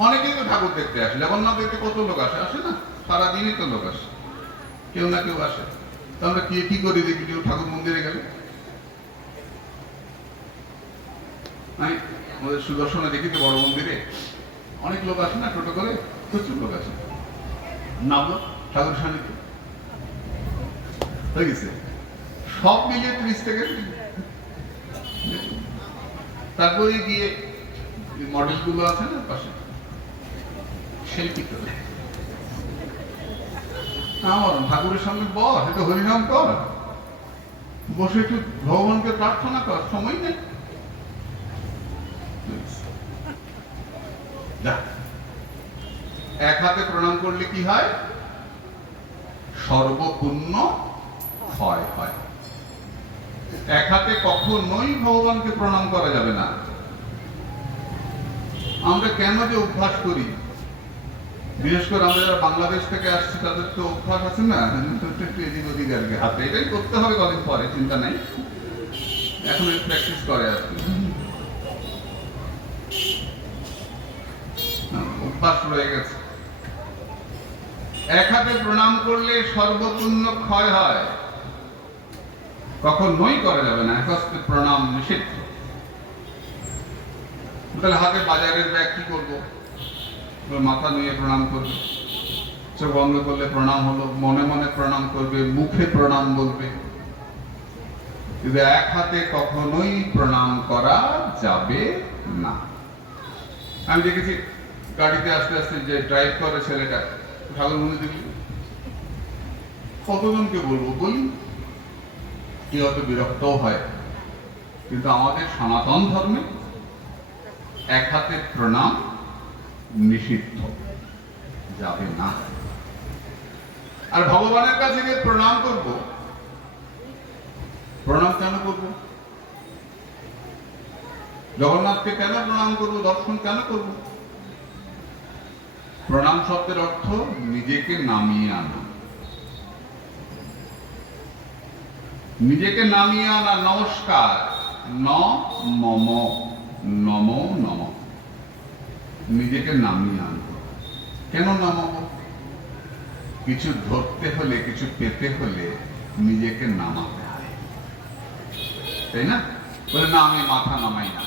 অনেকেই তো ঠাকুর দেখতে আসে, জগন্নাথ দেখতে কত লোক আসে, আসে না? সারাদিনই তো লোক আসে, কেউ না কেউ আসে। তো আমরা কি করি দেখি, কেউ ঠাকুর মন্দিরে গেলে আমাদের সুদর্শনে দেখি তো বড় মন্দিরে অনেক লোক আসে না, টোটো করে প্রচুর লোক আসে, নামলো ঠাকুর সান্নিধ্য হয়ে গেছে। সব মিলিয়ে 30 থেকে, তারপরে গিয়ে মডেল গুলো আছে না পাশে, সেলফি করে ঠাকুরের সঙ্গে বস, একটু হরিনাম কর, বসে একটু ভগবানকে প্রার্থনা কর, সময় নেই। এক হাতে প্রণাম করলে কি হয়? সর্বপুণ্য ক্ষয় হয়। এক হাতে কখনোই ভগবানকে প্রণাম করা যাবে না। আমরা কেন যে অভ্যাস করি, বিশেষ করে আমরা যারা বাংলাদেশ থেকে আসছি তাদের তো অভ্যাস আছে না, একটু এদিক ওদিক আর কি হাতে, এটাই করতে হবে কদিন পরে, চিন্তা নাই, এখন প্র্যাকটিস করে আর কি, অভ্যাস রয়ে গেছে। এক হাতে প্রণাম করলে সর্বপুণ্য ক্ষয় হয়, কখনোই করা যাবে না, একহস্তে প্রণাম নিষিদ্ধ। তাহলে হাতে বাজারের ব্যাগ কি করবো? মাথা নুয়ে প্রণাম করবে, চোখ বন্ধ করলে প্রণাম হলো, মনে মনে প্রণাম করবে, মুখে প্রণাম বলবে, কিন্তু এক হাতে কখনোই প্রণাম করা যাবে না। আমি দেখেছি গাড়িতে আস্তে আস্তে যে ড্রাইভ করে ছেলেটা, ঠাকুর মনে দেখি কতজনকে বলবো, বলি কেউ হয়তো বিরক্তও হয়, কিন্তু আমাদের সনাতন ধর্মে এক হাতে প্রণাম নিষিদ্ধ, যাবে না। আর ভগবানের কাছে গিয়ে প্রণাম করব, প্রণাম কেন করব? জগন্নাথকে কেন প্রণাম করব? দর্শন কেন করব? প্রণাম শব্দের অর্থ নিজেকে নামিয়ে আনা। নিজেকে নামিয়ে আনা, নমস্কার, ন মম, নমো নম, নিজেকে নামিয়ে আনবো। কেন নামাবো? কিছু ধরতে হলে, কিছু পেতে হলে নিজেকে নামাতে হয়, তাই না? বলে না, আমি মাথা নামাই না,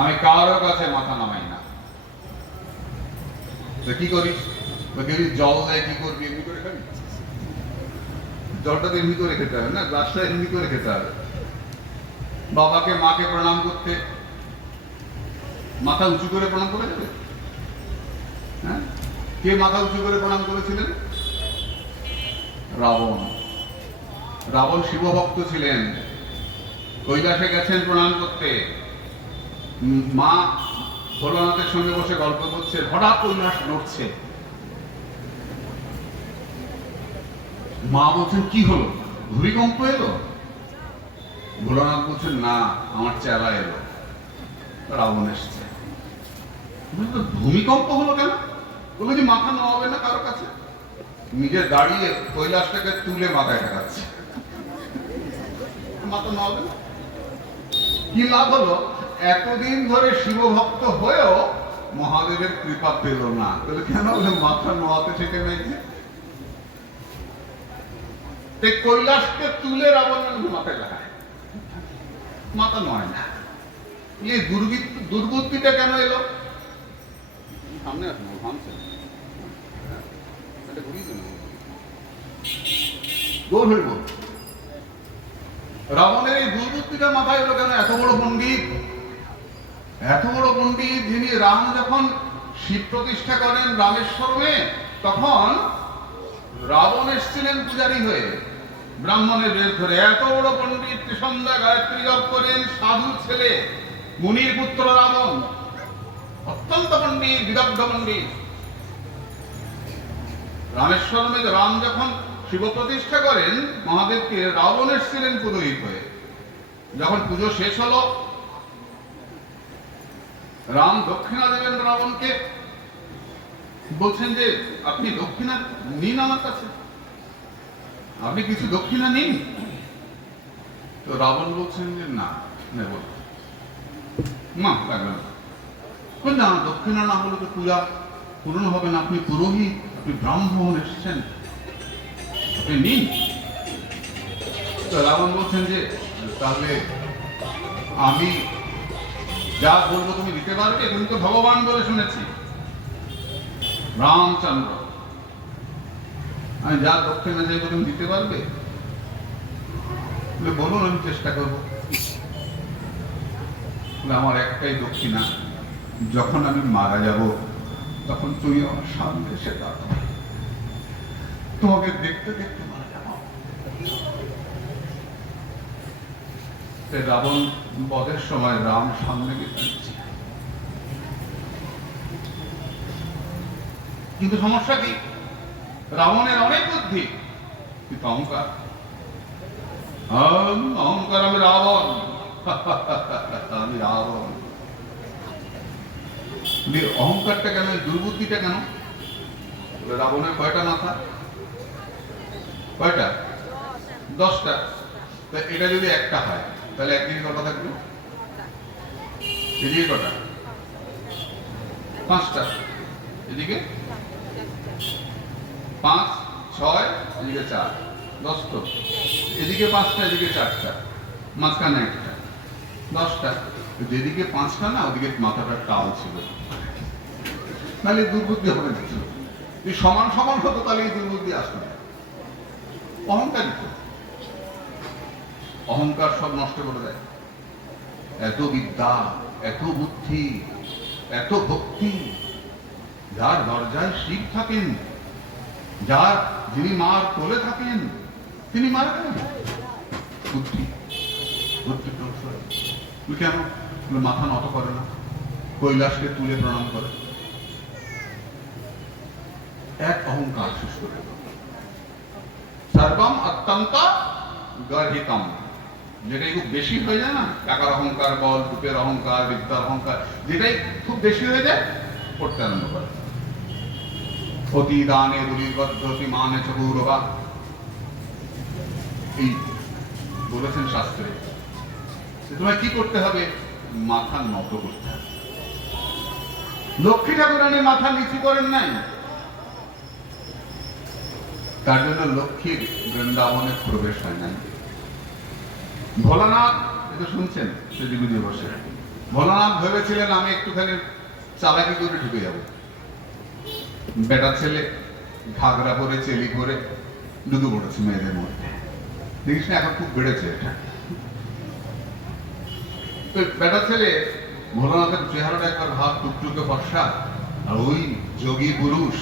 আমি কারো কাছে মাথা নামাই না। তো কি করিস? জল দেয়, কি করবি? এমনি করে খাবি? জলটা তো এমনি করে খেতে হবে না, গ্লাসটা এমনি করে খেতে হবে। বাবাকে মাকে প্রণাম করতে মাথা উঁচু করে প্রণাম করে যাবে? হ্যাঁ, কে মাথা উঁচু করে প্রণাম করেছিলেন? রাবণ। রাবণ শিবভক্ত ছিলেন, কৈলাসে গেছেন প্রণাম করতে। মা ভোলানাথের সঙ্গে বসে গল্প করছে, হঠাৎ কৈলাস নড়ছে। মা বলছেন কি হলো? ভূমিকম্প এলো? ভোলানাথ বলছেন না, আমার চেলা এলো, রাবণ এসছে। ভূমিকম্প হলো কেন? বলে যে মাথা নোয়াবে না কারো কাছে। নিজে দাঁড়িয়ে কৈলাসটাকে তুলে মাথায় ঠেকাচ্ছে, মাথা নোয়াবে না। কি লাভ হলো? এতদিন ধরে শিবভক্ত হয়েও মহাদেবের কৃপা পেল না। বলে কেন? বলে মাথা নোয়াতে থেকে নেই। কৈলাসকে তুলে রাবণ মাথায় লাগায়, মাথা নয় না। এই দুর্বুদ্ধিটা কেন এলো? সামনে আসুন, ভাঙছে গোল হইব। রাবণের এই দুর্বুদ্ধিটা মাথায় এলো কেন? এত বড় পণ্ডিত, এত বড় পণ্ডিত, যিনি রাম যখন শিব প্রতিষ্ঠা করেন রামেশ্বরমে, তখন রাবণ এসেছিলেন পূজারী হয়ে, ব্রাহ্মণের বেশ ধরে। এত বড় পণ্ডিত, সন্ধ্যা গায়ত্রী জপ করেন, সাধুর ছেলে, মুনির পুত্র রাবণ, অত্যন্ত পণ্ডিত, বিদগ্ধ পণ্ডিত। রামেশ্বরমে রাম যখন শিব প্রতিষ্ঠা করেন মহাদেবকে, রাবণ এসেছিলেন পুরোহিত হয়ে। যখন পুজো শেষ হলো, রাম দক্ষিণা দেবেন রাবণকে, বলছেন যে আপনি দক্ষিণা নিন আমার কাছে, আপনি কিছু দক্ষিণা নিন। তো রাবণ বলছেন যে না, নেব না, লাগবে না। দক্ষিণা না হলে তো পূজা পূরণ হবে না, আপনি পুরোহিত, আপনি ব্রাহ্মণ এসেছেন, আপনি নিন। তো রাবণ বলছেন যে তাহলে আমি যা বলবো তুমি দিতে পারবে? তুমি তো ভগবান বলে শুনেছি, রামচন্দ্র, আমি যা দক্ষিণা চাইবো তুমি দিতে পারবে? বলুন, আমি চেষ্টা করবো। আমার একটাই দক্ষিণা, যখন আমি মারা যাব তখন তুমি আমার সামনে এসে দাঁড়াও, তোমাকে দেখতে দেখতে মারা যাব। রাবণ বধের সময় রাম সামনে গেছে, কিন্তু সমস্যা কি? রাবণের অনেক বুদ্ধি, কিন্তু অহংকার। অহংকার, আমি রাবণ, আমি রাবণ। অহংকারটা কেন? দুর্বুদ্ধিটা কেন? রাবণের কয়টা মাথা? কয়টা? 10টা। এটা যদি একটা হয় তাহলে একদিকে কটা থাকবে? এদিকে কটা? 5টা। এদিকে 5, 6, এদিকে 4, 10 তো। এদিকে 5টা, এদিকে 4টা, মাঝখানে একটা, 10টা। যেদিকে 5টা না, ওদিকে মাথাটা টাল ছিল, নাহলে দুর্বুদ্ধি হবে না। যদি সমান সমান হতো তাহলে এই দুর্বুদ্ধি আসতো না। অহংকারিত, অহংকার সব নষ্ট করে দেয়। এত বিদ্যা, এত বুদ্ধি, এত ভক্তি, যার দরজায় শিব থাকেন, যার যিনি মার কোলে থাকেন, তিনি মারা গেলেন। বুদ্ধি, বুদ্ধি কেন? মাথা নত করে না, কৈলাসকে তুলে প্রণাম করে। এক অহংকার শেষ করে দেব। সর্বম অত্যন্ত গর্হিতম, যেটাই খুব বেশি হয়ে যায় না, টাকার অহংকার, বল, রূপের অহংকার, বিদ্যার অহংকার, যেটাই খুব বেশি হয়ে যায় করতে আরম্ভ করে। অতি দানে বলিবদ্ধ অতি মানে চকুরবা। এই বলেছেন শাস্ত্রে তোমায় কি করতে হবে, মাথা নত করতে হবে। লক্ষ্মী ঠাকুরানী মাথা নিচু করেন নাই, তার জন্য লক্ষ্মীর বৃন্দাবনে প্রবেশ হয় নাই। ভোলানাথ এটা শুনছেন সেদিকে বুঝে বসে, ভোলানাথ ভেবেছিলেন আমি একটুখানি চালাকি করে ঢুকে যাব। বেটা ছেলে ঘাগরা পরে চেলি করে ঢুকে পড়েছে মেয়েদের মধ্যে, দেখিস না এখন খুব বেড়েছে এটা। তো বেটা ছেলে ভোলানাথের চেহারাটা একবার ভাব টুকটুকে ফর্সা, আর ওই যোগী পুরুষ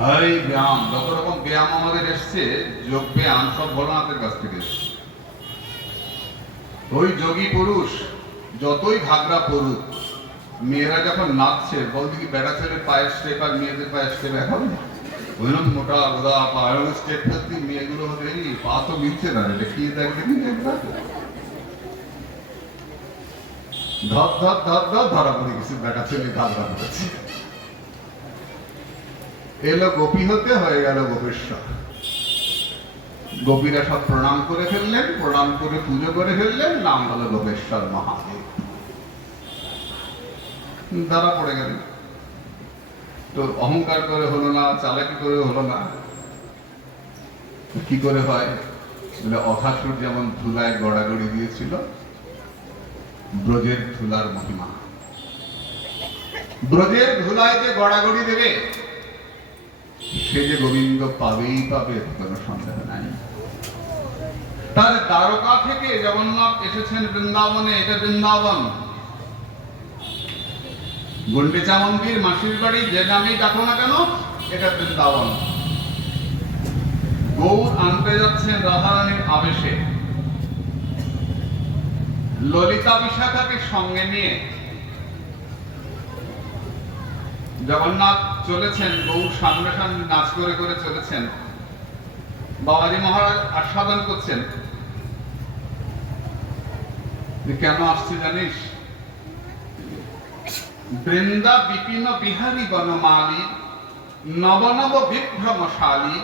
হাই ব্যায়াম, যত রকম ব্যায়াম আমাদের এসছে যোগ ব্যায়াম সব ভোলানাথের কাছ থেকে এসছে। ওই যোগী পুরুষ যতই ঘাগরা পড়ুক, মেয়েরা যখন নাচছে বলতে কি বেটা ছেলের পায়ের স্টেপ আর মেয়েদের পায়ের স্টেপ এক হবে না? ওইরকম মোটা গোদা পায়ের স্টেপ ফেলতে মেয়েগুলো হতে পা তো মিলছে না, এটা কি দেখবে ধর ধর ধর ধর ধরা পড়ে গেছে, বেটা ছেলে ঘাগরা পড়েছে। এলো গোপী হতে, হয়ে গেল গোপেশ্বর। গোপীরা সব প্রণাম করে ফেললেন, প্রণাম করে পুজো করে ফেললেন, নাম হলো গোপেশ্বর মহাদেব। ধরা পড়ে গেল। তো অহংকার করে হলো না, চালাকি করে হলো না, কি করে হয় বলে অথাসুর যেমন ধুলায় গড়াগড়ি দিয়েছিল, ব্রজের ধুলার মহিমা। ব্রজের ধুলায় যে গড়াগড়ি দেবে সে যে গোবিন্দ পাবেই পাবে, কোনো সন্দেহ নাই। তার দ্বারকা থেকে জগন্নাথ এসেছেন বৃন্দাবনে, এটা বৃন্দাবন। গুন্ডিচা মন্দির, মাসির বাড়ি, যে নামেই ডাকো না কেন, এটা বৃন্দাবন। গৌর আনতে যাচ্ছেন রাধারানীর আবেশে, ললিতা বিশাখাকে সঙ্গে নিয়ে জগন্নাথ চলেছেন, গৌর সামনে সামনে নাচ করে করে চলেছেন। বাবাজি মহারাজ আস্বাদন করছেন, কেন আসছে জানিস? বৃন্দা বিপিন বিহারী বনমালী, নব নব বিভ্রমশালী,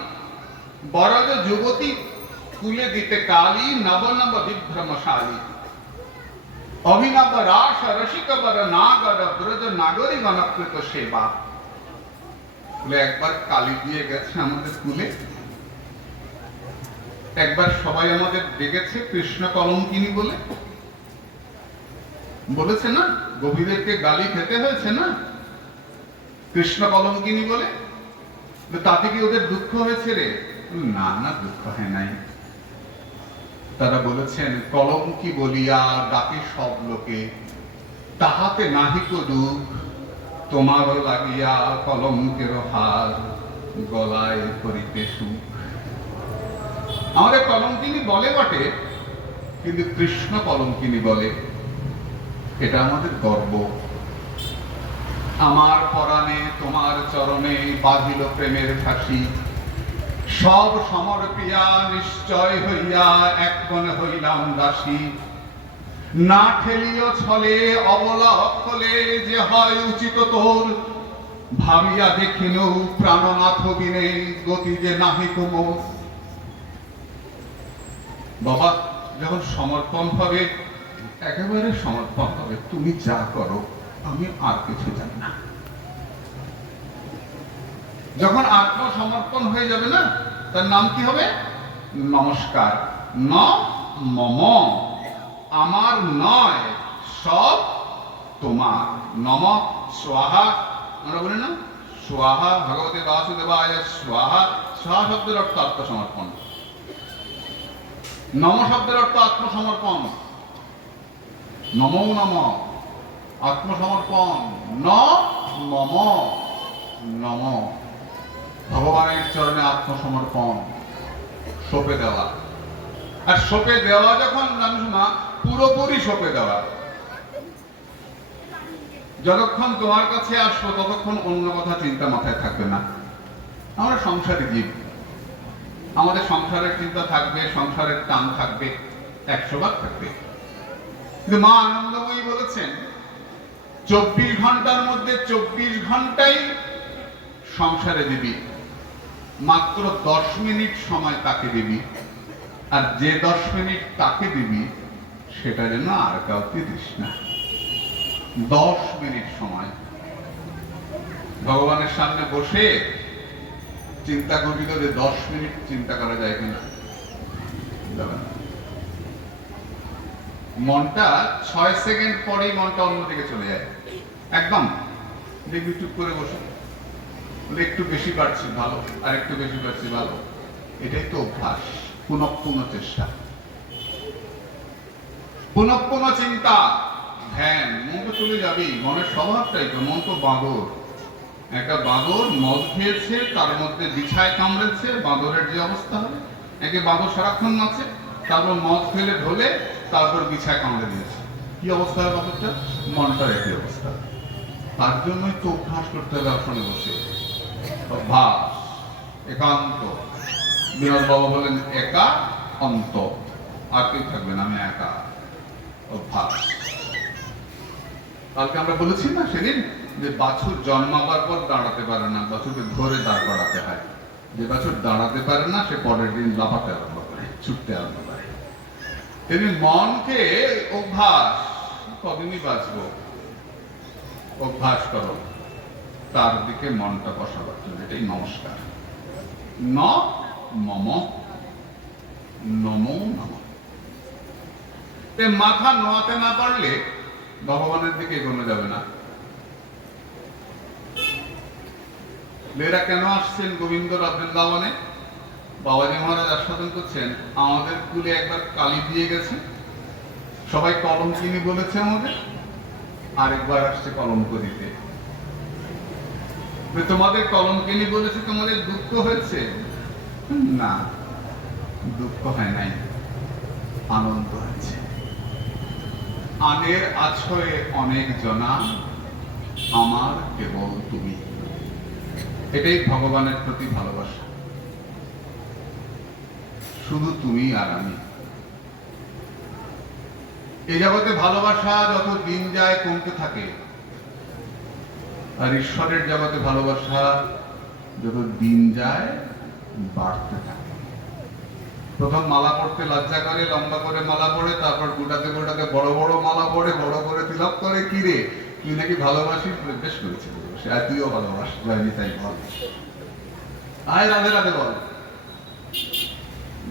বরজ যুবতী কুলে দিতে কালী, নব নব বিভ্রমশালী, অভিনব রাস রসিক বর নাগর, ব্রজ নাগরী গণকৃত সেবা। একবার কালী দিয়ে গেছে আমাদের কুলে, একবার সবাই আমাদের ডেকেছে কৃষ্ণ কলঙ্কিনী বলে, বলেছে না, গোপীদেরকে গালি খেতে হয়েছে না কৃষ্ণ কলঙ্কিনী বলে। তাতে কি ওদের দুঃখ হয়েছে রে? না না, দুঃখ হয় নাই। তারা বলেছেন কলঙ্কি বলিয়া ডাকে সব লোকে, তাহাতে নাহিক দুঃখ, তোমারও লাগিয়া কলঙ্কের হার, গলায় করিতে সুখ। আমাদের কলঙ্কিনী বলে বটে, কিন্তু কৃষ্ণ কলঙ্কিনী বলে, এটা আমাদের গর্ব। আমার পরাণে তোমার চরণে বাজিল প্রেমের ফাঁসি, সব সমর্পিয়া নিশ্চয় হইয়া এক মনে হইলাম দাসী। না ঠেলিও ছলে অবলা অক্ষলে, যে হয় উচিত তোর, ভাবিয়া দেখিল প্রাণনাথ বিনে গতি যে নাহি কোমর। বাবা যখন সমর্পণ হবে, একেবারে সমর্পণ হবে, তুমি যা করো আমি আর কিছু জানি না। যখন আত্মসমর্পণ হয়ে যাবে না, তার নাম কি হবে? নমস্কার। ন মম, আমার নয়, সব তোমার। নম স্বাহা, আমরা বলি না স্বাহা ভগবতে বাসুদেবায় স্বাহা। স্বাহা শব্দের অর্থ আত্মসমর্পণ, নম শব্দের অর্থ আত্মসমর্পণ। নমো নম আত্মসমর্পণ, ন মম নম ভগবানের চরণে আত্মসমর্পণ, সঁপে দেওয়া। আর সঁপে দেওয়া যখন জানিস না, পুরোপুরি সঁপে দেওয়া। যতক্ষণ তোমার কাছে আসবো ততক্ষণ অন্য কথা চিন্তা মাথায় থাকবে না। আমরা সংসারে জীব, আমাদের সংসারের চিন্তা থাকবে, সংসারের টান থাকবে, 100 বার থাকবে। কিন্তু মা আনন্দময়ী বলেছেন 24 ঘন্টার মধ্যে 24 ঘন্টাই সংসারে দিবি, মাত্র 10 মিনিট সময় তাকে দিবি। আর যে 10 মিনিট তাকে দিবি সেটা যেন আর কাউকে দিস না। 10 মিনিট সময় ভগবানের সামনে বসে চিন্তা করবি তো যে 10 মিনিট চিন্তা করা যায় কিনা, যাবে না। মনটা 6 সেকেন্ড পরেই মনটা অন্যদিকে চলে যায় একদম। দেখবি চুপ করে বসে একটু বেশি পারছি ভালো, আর একটু বেশি পারছি ভালো। এটাই তো অভ্যাস, পুনঃপুন চেষ্টা, পুনঃপুন চিন্তা, ধ্যান। মন তো চলে যাবেই, মনের স্বভাবটাই তো, মন তো বাঁদর। একটা বাঁদর মদ খেয়েছে, তার মধ্যে বিছায় কামড়েছে, বাঁদরের যে অবস্থা হবে। একে বাঁদর সারাক্ষণ আছে, তারপর মদ খেলে ঢোলে, তারপর বিছায় কামড়ে দিয়েছে, কি অবস্থা হবে বাঁদরটা? মনটার একই অবস্থা। তার জন্যই তো অভ্যাস করতে হবে আসনে বসে, অভ্যাস, একান্ত। বিনোদ বাবা বলেন একা অন্ত, আর কেউ থাকবে না, আমি একা। অভ্যাস। কালকে আমরা বলেছি না সেদিন যে বাছুর জন্মাবার পর দাঁড়াতে পারে না, বাছুরকে ধরে দাঁড় করাতে হয়। যে বাছুর দাঁড়াতে পারে না সে পরের দিন লাফাতে আরম্ভ করে, ছুটতে আরম্ভ করে। তেমনি মনকে অভ্যাস, কদিনই বাঁচবো, অভ্যাস করো তার দিকে মনটা বসাবার জন্য। এটাই নমস্কার। ন মম, নমো নম। মাথা নোয়াতে না পারলে ভগবানের দিকে এগোনো যাবে না। এরা কেন আসছেন গোবিন্দরা বৃন্দাবনে? বাবাজি মহারাজ আস্বাদন করছেন, আমাদের কুলে একবার কালী দিয়ে গেছে, সবাই কলম কিনে বলেছে আমাদের, আরেকবার আসছে কলঙ্ক দিতে। তোমাদের কলম কিনে বলেছে, তোমাদের দুঃখ হয়েছে? না, দুঃখ হয় নাই, আনন্দ হয়েছে। আনের আছয়ে অনেক জনা, আমার কেবল তুমি। এটাই ভগবানের প্রতি ভালোবাসা, শুধু তুমি আর আমি। এই জগতে ভালোবাসা যত দিন যায় কমতে থাকে, আর ঈশ্বরের জগতে ভালোবাসা যত দিন যায় বাড়তে থাকে। প্রথম মালা পড়তে লজ্জা করে, লম্বা করে মালা পড়ে, তারপর গোটাতে গোটাতে বড় বড় মালা পড়ে, বড় করে তিলক করে। কি রে, তুই নাকি ভালোবাসিস? বেশ করেছিস, আর তুইও ভালোবাস, তাই বল, আয় রাধে রাধে বল।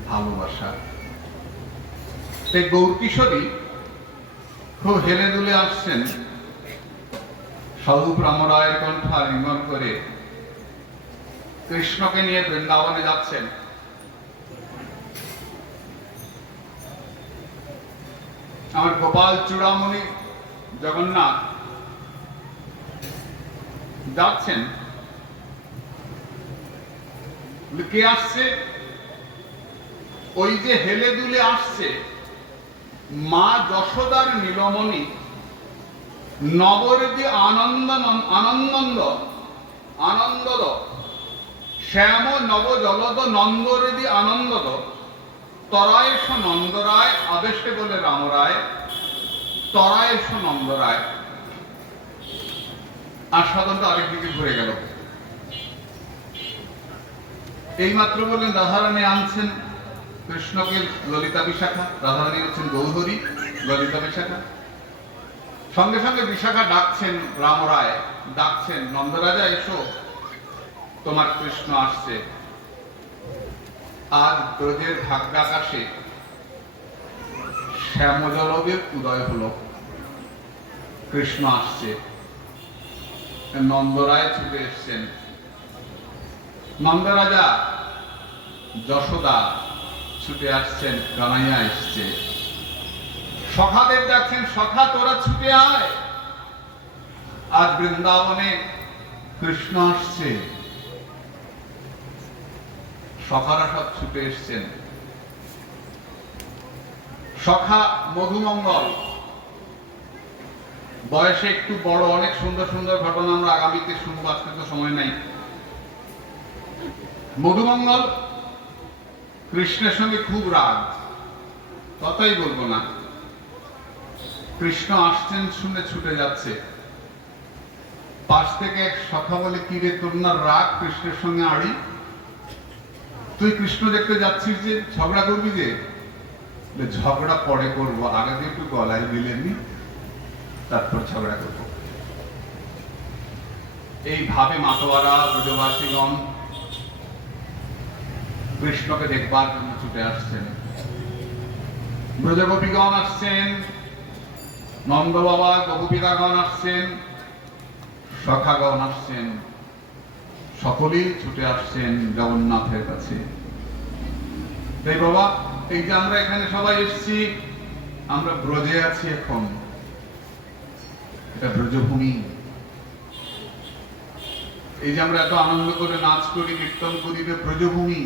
ভালোবাসা। সেই গৌর কিশোরী খুব হেলে দুলে আসছেন, স্বরূপ রামরায়ের কণ্ঠ আলিঙ্গন করে কৃষ্ণকে নিয়ে বৃন্দাবনে যাচ্ছেন। আমার গোপাল চূড়ামণি জগন্নাথ যাচ্ছেন। কে আসছে? ওই যে হেলে দুলে আসছে মা যশোদার নীলমণি, নবরদি আনন্দদ শ্যাম নব জলদ নন্দরেদি আনন্দদ, তরায়েশ নন্দরায় আবেশে বলে রামরায়, তরায়েশ নন্দরায়। আস্বাদনটা আরেকদিকে ঘুরে গেল। এইমাত্র বললেন রাধারানী আনছেন কৃষ্ণকে ললিতা বিশাখা, রাধারানী হচ্ছেন গৌহরী, ললিতা বিশাখা। সঙ্গে সঙ্গে বিশাখা ডাকছেন রামরায়, ডাকছেন নন্দরাজা এসো, তোমার কৃষ্ণ আসছে। আজ ব্রজের ভাগ্যাকাশে শ্যামজলদের উদয় হলো, কৃষ্ণ আসছে। নন্দরায় ছুটে এসছেন। নন্দরাজা যশোদা ছুটে আসছেন, কানাইয়া এসছে। সখাদের ডাকছেন, সখা তোরা ছুটে আয়, আজ বৃন্দাবনে কৃষ্ণ আসছে। সখারা সব ছুটে এসছেন। সখা মধুমঙ্গল বয়সে একটু বড়, অনেক সুন্দর সুন্দর ঘটনা আমরা আগামীতে শুনবো, আজকে তো সময় নাই। মধুমঙ্গল কৃষ্ণের সঙ্গে খুব রাগ, কথাই বলবো না। কৃষ্ণ আসছেন শুনে ছুটে যাচ্ছে। পাশ থেকে এক সখা বলে, কি রে তোর না রাগ, কৃষ্ণের সঙ্গে আড়ি? তুই কৃষ্ণ দেখতে যাচ্ছিস যে ঝগড়া করবি যে? ঝগড়া পরে করবো, আগে দিয়ে একটু গলায় মিলে নি, তারপর ঝগড়া করবো। এইভাবে মাতোয়ারা ব্রজবাসীগণ কৃষ্ণকে দেখবার জন্য ছুটে আসছেন। ব্রজগোপীগণ আসছেন, নন্দ বাবা গোপীরাগণ আসছেন, সখাগণ আসছেন, সকলেই ছুটে আসছেন জগন্নাথের কাছে। তাই বাবা, এই যে আমরা এখানে সবাই এসেছি, আমরা ব্রজে আছি এখন, এটা ব্রজভূমি। এই যে আমরা এত আনন্দ করে নাচ করি, কীর্তন করি, এটা ব্রজভূমি।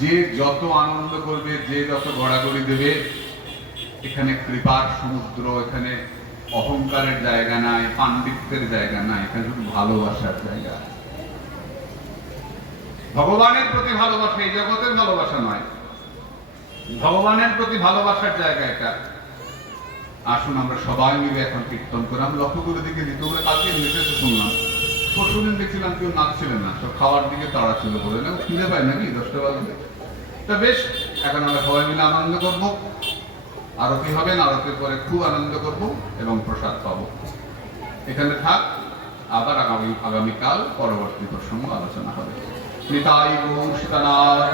যে যত আনন্দ করবে, যে যত গড়াগড়ি দেবে, এখানে কৃপার সমুদ্র, এখানে অহংকারের জায়গা নাই, পাণ্ডিত্যের জায়গা নাই, এখানে শুধু ভালোবাসার জায়গা। ভগবানের প্রতি ভালোবাসা, এই জগতের ভালোবাসা নয়, ভগবানের প্রতি ভালোবাসার জায়গা এটা। আসুন আমরা সবাই মিলে এখন কীর্তন করে, আমি লক্ষ্য করে দেখেছি, তোমরা কালকে মেসেজে শুনলাম, পরশুদিন দেখছিলাম কেউ নাচছিলেন না, সব খাওয়ার দিকে তাড়া ছিল বলে না, খিদে পায় নাকি 10টা বাজে। তা বেশ, এখন আমরা সবাই মিলে আনন্দ করব, আরতি হবেন, আরতির পরে খুব আনন্দ করব এবং প্রসাদ পাবো। এখানে থাক, আবার আগামীকাল পরবর্তী প্রসঙ্গ আলোচনা হবে। নিতাই গৌর সীতানাথ।